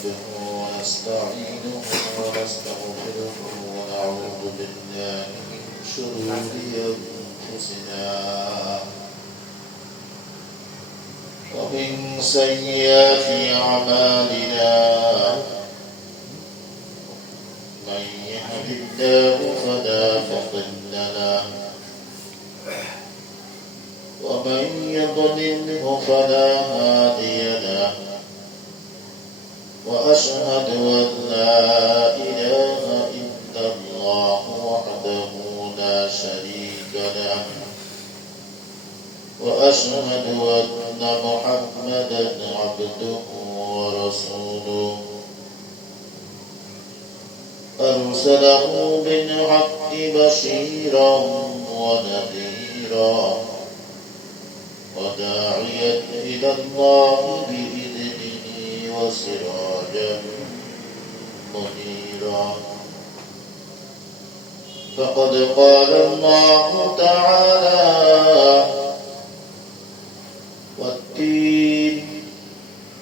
نحمده ونستعينه ونستغفره ونعوذ بالله من شرور أنفسنا ومن سيئات أعمالنا من يهد الله فلا مضل له ومن يضلله فلا هادي له وأشهد أن لا إله إلا الله وحده لا شريك له وأشهد أن محمدا عبده ورسوله أرسله بالحق بشيرا ونذيرا وداعيا إلى الله بإذنه وسراجا منيرا فقد قال الله تعالى والتين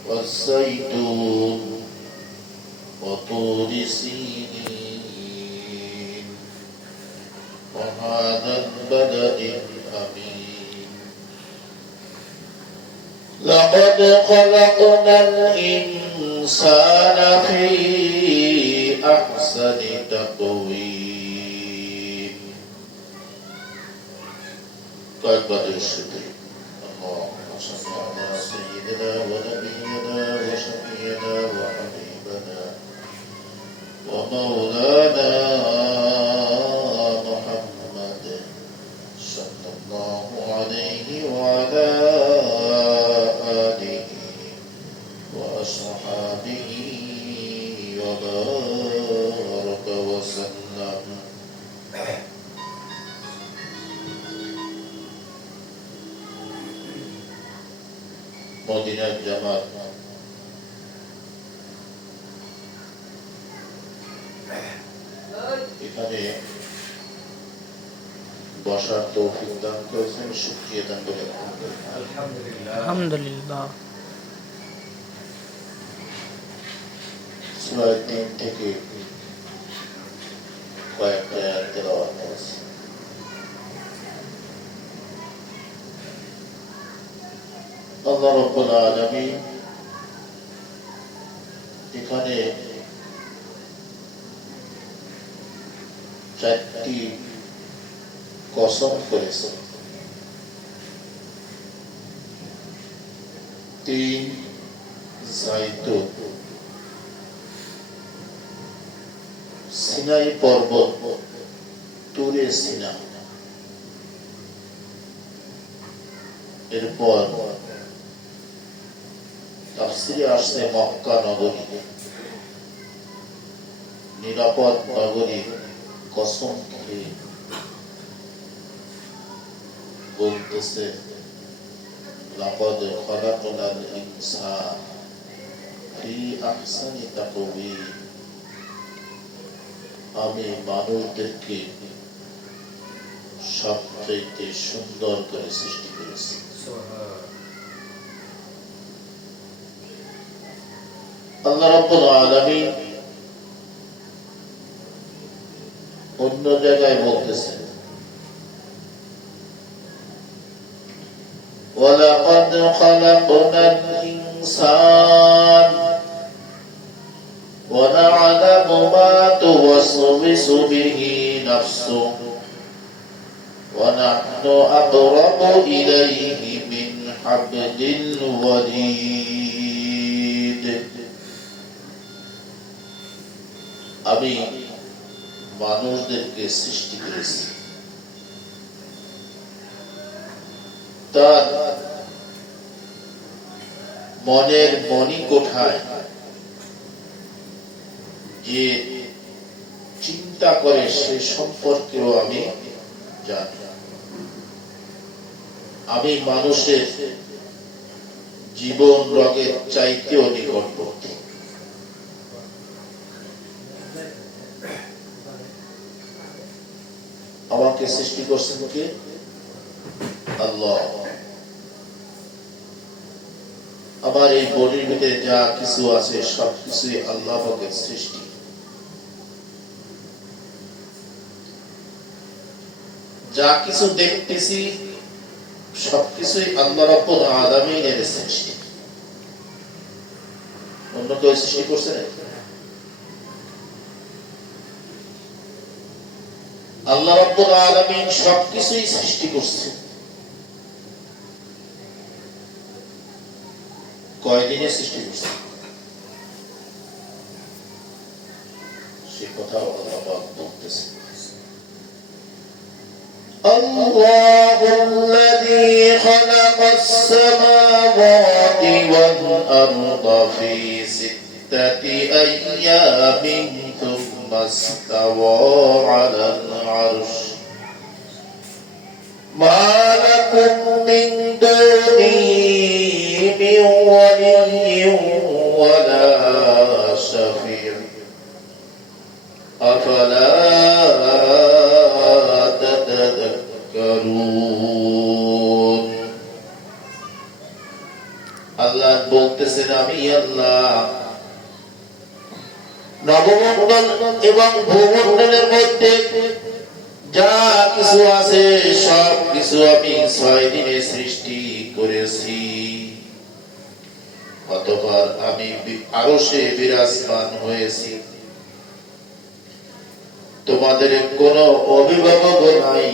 والزيتون وطور سينين وهذا البلد الأمين لقد خلقنا الإنسان في أحسن تقويم قد بدر الشكر اللهم صل على سيدنا ونبينا وشفينا وحبيبنا ومولانا محمد صلى الله عليه وعلى آله وأصحابه وبارك وسلم মদিনার জামাত এখানে বসার তৌফিক দান করেছেন, শুকরিয়া দান করে আলহামদুলিল্লাহ। সূরা ৩ থেকে কয়েকটা আয়াত তেলাওয়াত করেছি। আল্লাহ রাব্বুল আলামিন এখানে ৪টি কসম করেছেন। ৩ যাইতুন, সিনাই পর্বত, তুরে সিনা, এরপর তাফসিরে আসছে মক্কা নগরী, নিরাপদ নগরী কসম খেয়ে বলতেছে লাকাদ খালাকনাল ইনসান ফি আহসানি তাকওয়িম, আমি মানুষদেরকে সবচাইতে সুন্দর করে সৃষ্টি করেছি। আল্লাহ রাব্বুল আলামিন অন্য জায়গায় বলতেছেন ওয়ালাকাদ খালাকনাল ইনসান ওয়া না'লামু মা তুওয়াসওয়িসু বিহি নাফসুহু ওয়া নাহনু আকরাবু ইলাইহি মিন হাবলিল ওয়ারিদ। আমি মানুষদেরকে সৃষ্টি করেছি, তার মনের মণিকোঠায় যে চিন্তা করে সে সম্পর্কেও আমি জানি। আমি মানুষের জীবন রগের চাইতেও নিকটবর্তী। আমাকে সৃষ্টি করছেন কে? আল্লাহ। আমার এই বডির ভিতরে যা কিছু আছে সবকিছুই আল্লাহ পাকের সৃষ্টি। যা কিছু দেখতেছি সবকিছুই আল্লাহ রাব্বুল আলামিনের সৃষ্টি। অন্য কেউ সৃষ্টি করছে না? আল্লাহ রাব্বুল আলামিন সবকিছুই সৃষ্টি করছে। কয়দিনে সৃষ্টি করছে সে কথা আল্লাহ পাক বলতেছে। আল্লাহুল্লাযী খালাকাস সামাওয়াতি ওয়াল আরদা ফী সিত্তাতি আইয়ামিন থুম্মা ইসতাওয়া আলাল আরশ মা লাকুম মিন দুনিহি মিন ওয়ালিয়্যিন ওয়ালা শাফি'in আফালা আল্লাহ বলতেছেন, আমি আল্লাহ নবমণ্ডল এবং ভূমণ্ডলের মধ্যে যা কিছু আছে সব কিছু আমি 6 দিনে সৃষ্টি করেছি। অতঃপর আমি আরশে বিরাজমান হয়েছি। তোমাদের কোনো অভিভাবক নাই,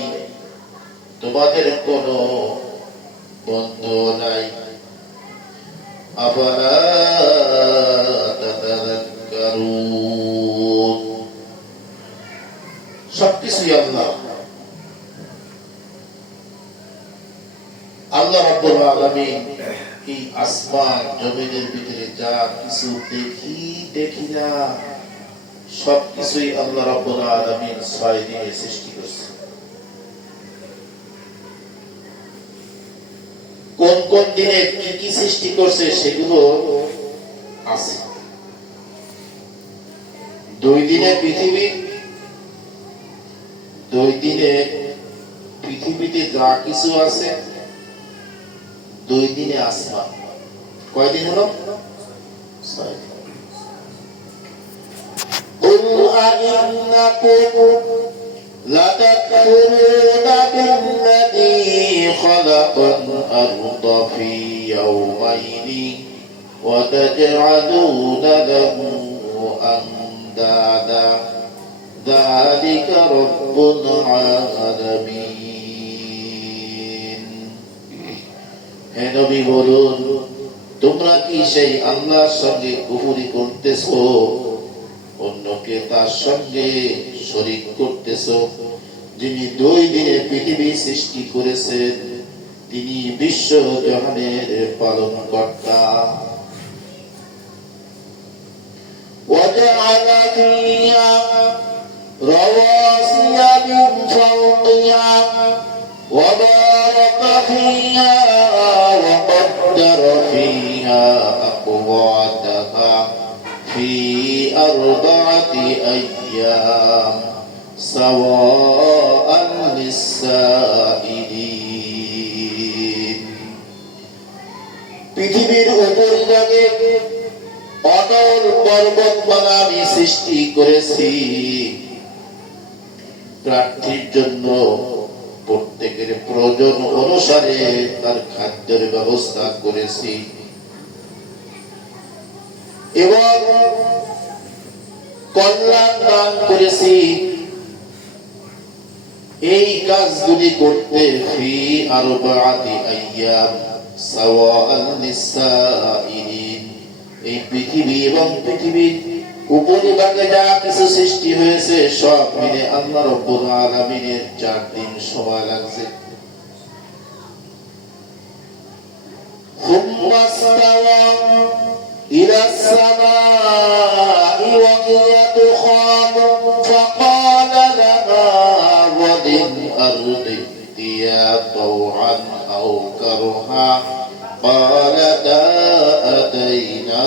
তোমাদের কোনো বন্ধু নাই। আফালা তাতাযাক্কারুন। সবকিছুই আল্লাহ। আল্লাহ রাব্বুল আলামিন এই আসমান জমিনের ভিতরে যা কিছু দেখি না সবকিছুই আল্লাহ রাব্বুল আলামিন 6 দিনে সৃষ্টি করেছে। কোন কোন দিনে কি কি সৃষ্টি করছে সেগুলো আছে। 2 দিনে পৃথিবী, 2 দিনে পৃথিবীতে যা কিছু আছে, 2 দিনে আসমান। কয়দিন হলো? 6 দিন। قُلْ أَإِنَّكُمْ لَتَكْفُرُونَ بِالَّذِي خَلَقَ الْأَرْضَ فِي يَوْمَيْنِ وَتَجْعَلُونَ لَهُ أَنْدَادًا ذَلِكَ رَبُّ الْعَالَمِينَ। হে নবী বলুন, তোমরা কি সেই আল্লাহর সঙ্গে কুফরি করতেছো, অন্যকে তার সঙ্গে শরীক করতেছো, যিনি 2 দিনে পৃথিবী সৃষ্টি করেছেন, তিনি বিশ্ব জাহানের পালনকর্তা। وَجَعَلَ فِيهَا رَوَاسِيَ مِنْ فَوْقِهَا وَبَارَكَ فِيهَا وَقَدَّرَ فِيهَا أَقْوَاتَهَا في 4 أيام سواء للسائلين। পৃথিবীর উপরিভাগে অটল পর্বতমালা আমি সৃষ্টি করেছি। প্রার্থীর জন্য প্রত্যেকের প্রয়োজন অনুসারে তার খাদ্যের ব্যবস্থা করেছি এবং কল্যাণ দান করেছি। এই কাজগুলি করতে ফি 4 আইয়াম সাওয়াআন লিসাইলিন। এই পৃথিবী এবং পৃথিবীর উপরিভাগে যা কিছু সৃষ্টি হয়েছে সব মিলে আল্লাহ রাব্বুল আলামিনের 4 দিন সময় লাগছে। সুম্মা ইসতাওয়া إلى السماء وهي دخان فقال لها وللأرض ائتيا طوعا أو كرها قالتا أتينا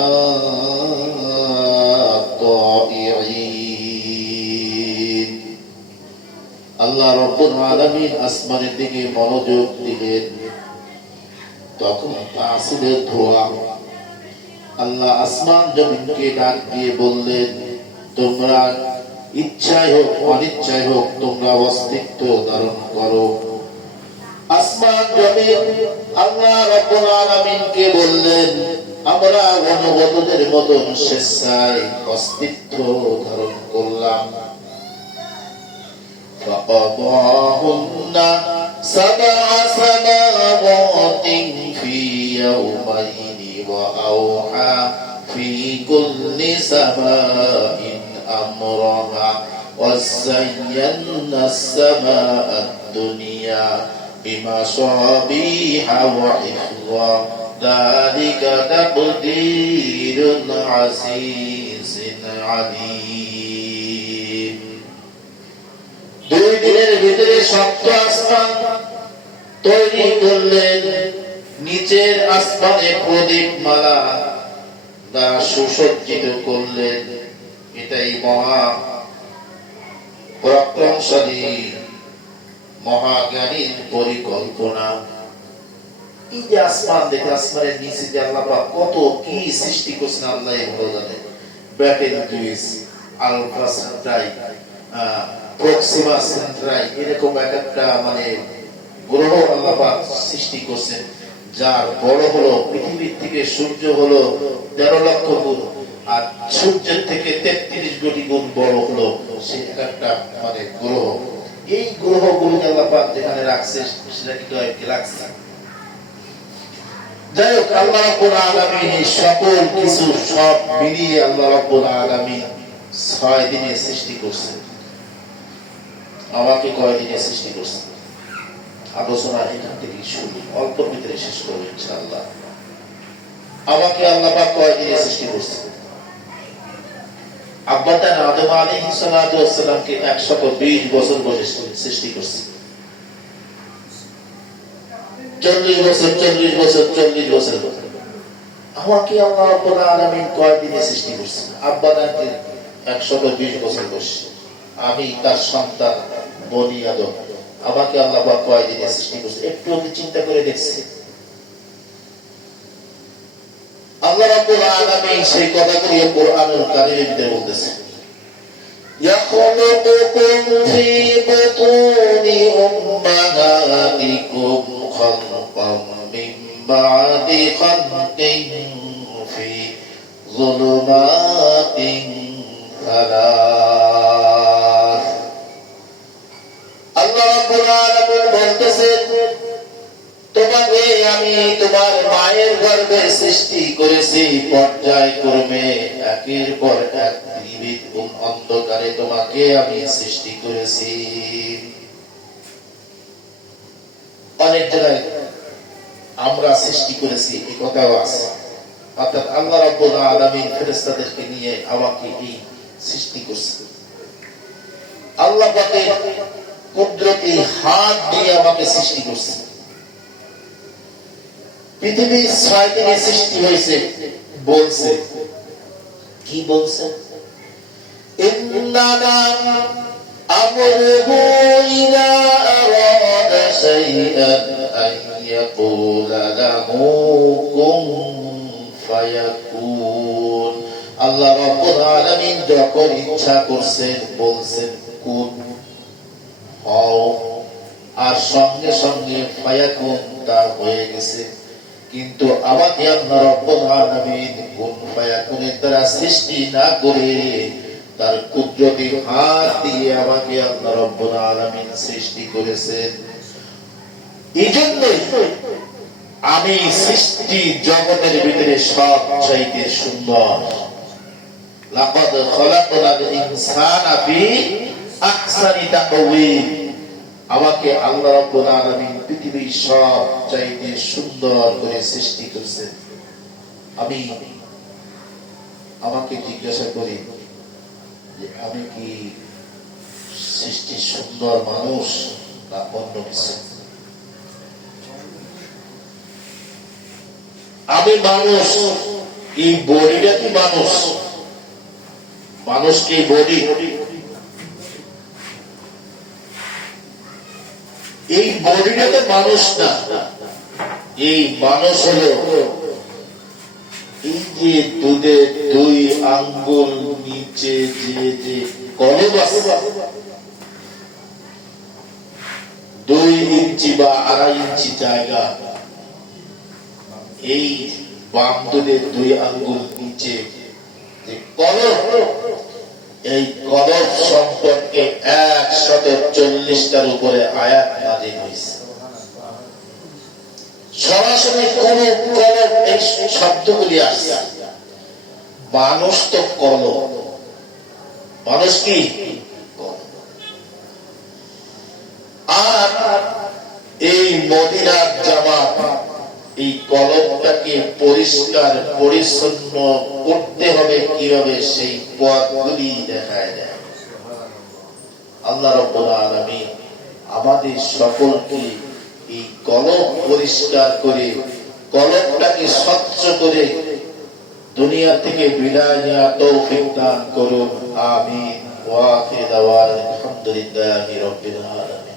طائعين। আল্লাহ রাব্বুল আলামিন আসমানের দিকে মনোযোগ দিলেন, তখন তা ছিল ধোঁয়া। আল্লাহ আসমান জমিনকে ডাক দিয়ে বললেন, তোমরা ইচ্ছায় হোক অনিচ্ছায় হোক তোমরা অস্তিত্ব ধারণ করো। আসমান জমিন আল্লাহ রাব্বুল আলামিনকে বললেন, আমরা অনুগতদের মতন স্বেচ্ছায় অস্তিত্ব ধারণ করলাম। فقضاهن سبع سماوات في يومين وأوحى في كل سماء أمرها وزينا السماء الدنيا بمصابيح وحفظا ذلك تقدير عزيز عليم। দুই দিনের ভিতরে সপ্ত আসমান তৈরি করলেন, নিচের আসমানে প্রদীপ মালা দ্বারা সুসজ্জিত করলেন। এটাই মহা পরাক্রমশালী মহাজ্ঞানীর পরিকল্পনা। এই যে আসমান দেখে, আসমানের নিচে যে আল্লাহ কত কি সৃষ্টি করছেন আল্লাহ ভালো জানে। Betelgeuse, alpha centauri, proxima centauri, এরকম এক একটা মানে গ্রহ আল্লাহ সৃষ্টি করছেন, যার বড় হলো পৃথিবীর থেকে সূর্য হলো 13 লক্ষ গুণ, আর সূর্যের থেকে 33 কোটি গুণ বড় হলো সে একটা মানে গ্রহ। এই গ্রহগুলোকে আল্লাহ পাক যেখানে রাখছে সেটা কিন্তু গ্যালাক্সি। যাই হোক, আল্লাহ রাব্বুল আলামিন এই সকল কিছু সব মিলিয়ে আল্লাহ রাব্বুল আলামিন 6 দিনে সৃষ্টি করছেন। আমাকে কয় দিনে সৃষ্টি করছেন? আলোচনা এখান থেকে শুরু, অল্পের ভিতরে শেষ করবো ইনশাআল্লাহ। আমাকে আল্লাহ পাক কয় দিনে সৃষ্টি করছেন? আব্বাতান আদম আলাইহিস সালাতু ওয়াস সালামকে 120 বছর বয়সে সৃষ্টি করছেন। 40 বছর 40 বছর 40 বছর। আমাকে আল্লাহ রাব্বুল আলামিন কয় দিনে সৃষ্টি করছেন? আব্বাতানকে 120 বছর বয়সে, আমি তার সন্তান বনি আদম, আমাকে আল্লাহ পাক কয় দিনে সৃষ্টি করছে? একটু কি চিন্তা করে দেখছি? আল্লাহ রাব্বুল আলামিন সেই কথাগুলো কোরআনুল কারীমের ভিতরে বলতেছেন, ইয়াখলুকুকুম ফি বুতুনি উম্মাহাতিকুম খালকাম মিন বা'দি খালকিন ফি যুলুমাতিন সালাস। আল্লাহ রাব্বুল আলামিন বলতেছেন, তোমাকে আমি তোমার মায়ের গর্ভে সৃষ্টি করেছি, পর্যায়ক্রমে একের পর এক পৃথিবীর অন্ধকারে তোমাকে আমি সৃষ্টি করেছি। অনেক জায়গায় আমরা সৃষ্টি করেছি এই কথাও আছে, অর্থাৎ আল্লাহ রাব্বুল আলামিন ফেরেশতাদেরকে নিয়ে আমাকে এই সৃষ্টি করছে। আল্লাহ পাকের কুদরতি হাত দিয়ে আমাকে সৃষ্টি করছে। পৃথিবী 6 দিনে সৃষ্টি হয়েছে বলছে, কি বলছে? ইন্নামা আমরুহু ইযা আরাদা শাইআন আন ইয়াকুলা লাহু কুন ফায়াকুন। আল্লাহ রাব্বুল আলামিন যখন ইচ্ছা করছেন বলছেন কুন হও, আর সঙ্গে সঙ্গে ফায়াকুন তা হয়ে গেছে। কিন্তু আমাকে আল্লাহ রাব্বুল আলামিন কুন ফায়াকুনের দ্বারা সৃষ্টি না করে তার কুদরতি হাত দিয়ে আমাকে আল্লাহ রাব্বুল আলামিন সৃষ্টি করেছেন। এইজন্য আমি সৃষ্টি জগতের ভিতরে সবচাইতে সুন্দর। লাকাদ খালাকনাল ইনসানা ফি আহসানি তাকওয়িম। আমাকে আল্লাহ রাব্বুল আলামিন পৃথিবীর সবচাইতে সুন্দর করে সৃষ্টি করেছেন। আমি আমাকে জিজ্ঞাসা করি যে আমি কি সৃষ্টি সুন্দর মানুষ না অন্য কিছু? আমি মানুষ, এই বডিটা কি মানুষ? মানুষ কি বডি? এই বডিটা তো মানুষ না, এই মানুষ হলো এই যে দুধের 2 আঙ্গুল নিচে যে কলম আছে, 2 ইঞ্চি বা 2.5 ইঞ্চি জায়গা, এই বাম দুধের 2 আঙ্গুল নিচে যে কলম, এই কলম সম্পর্কে 140টার উপরে আয়াত নাযিল হয়েছে। সরাসরি কোন কলম এই শব্দগুলি আসছে। মানুষ তো কলম, মানুষ কি, আর এই মদিনার জামাত এই কলমটাকে পরিষ্কার পরিচ্ছন্ন করতে হবে কিভাবে, সেই পথগুলি দেখায় দেয়। আল্লাহ রাব্বুল আলামিন আমাদের সকলকে এই কলম পরিষ্কার করে, কলমটাকে স্বচ্ছ করে দুনিয়া থেকে বিদায় নেওয়ার তৌফিক দান করুন। আমিন। ওয়া আখিরু দাওয়ানা আলহামদুলিল্লাহি রাব্বিল আলামিন।